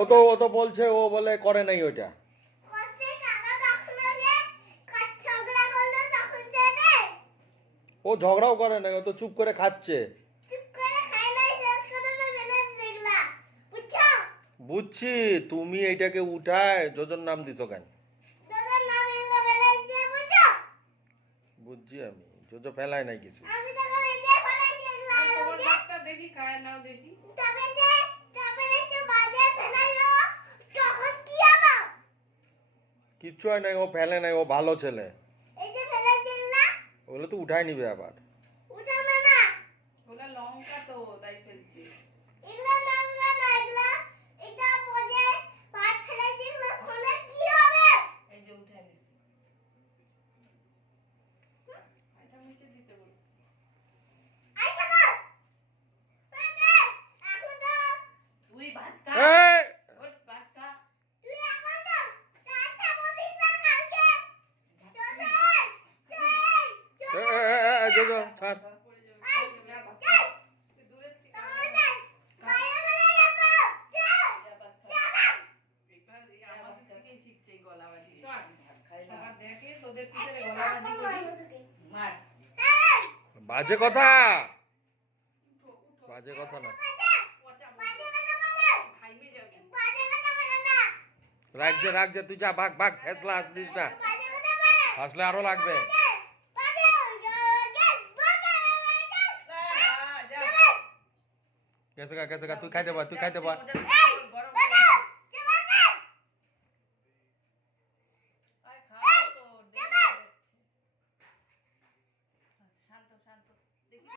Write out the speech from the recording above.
ও তো বলছে, ও বলে করে নাই ওইটা। ও ঝগড়াও করে নাই, ও তো চুপ করে খাচ্ছে। বুঝছি, তুমি এইটাকে উঠায় যোজন নাম দিছো কেন? বুঝছি আমি, যোজো ফেলায় নাই কিছু। কিচ্ছু হয় নাই, ও ফেলে নাই, ও ভালো ছেলে। ওগুলো তো উঠায় নিবে আবার। লঙ্কা তো তাই ফেলছি। এই যে উঠাই দিছি। এটা মুছে দিতে বল। তুই ভাত খা। এই! ওই ভাত খা। যোজো ছাড়। বাজে কথা, বাজে কথা না। রাখছে রাখছে, তুই যা, ভাগ ভাগ, ফেসলা আসলিস না, আসলে আরো লাগবে। গেছে গা, তুই খাইতে পার, তুই খাইতে পার।